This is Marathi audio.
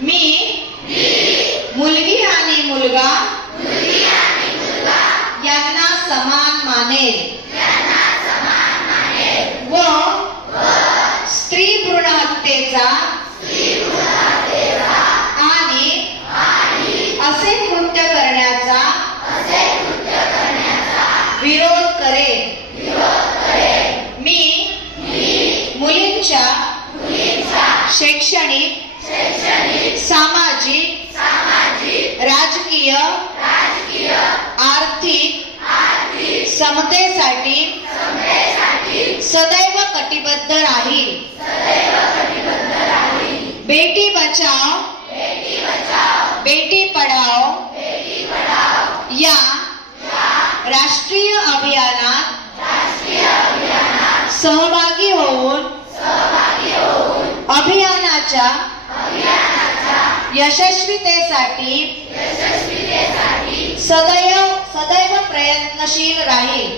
मी मुलगी आणि मुलगा यांना समान मानेल व स्त्री भ्रूण हत्येचा आणि असे कृत्य करण्याचा विरोध करेन. मी मुलींच्या शैक्षणिक, सामाजिक, राजकीय, आर्थिक समतेसाठी सदैव कटिबद्ध राहील. बेटी बचाओ बेटी पढाओ या राष्ट्रीय अभियानात सहभागी होऊन अभियानाच्या यशस्वीतेसाठी सदैव प्रयत्नशील राहील.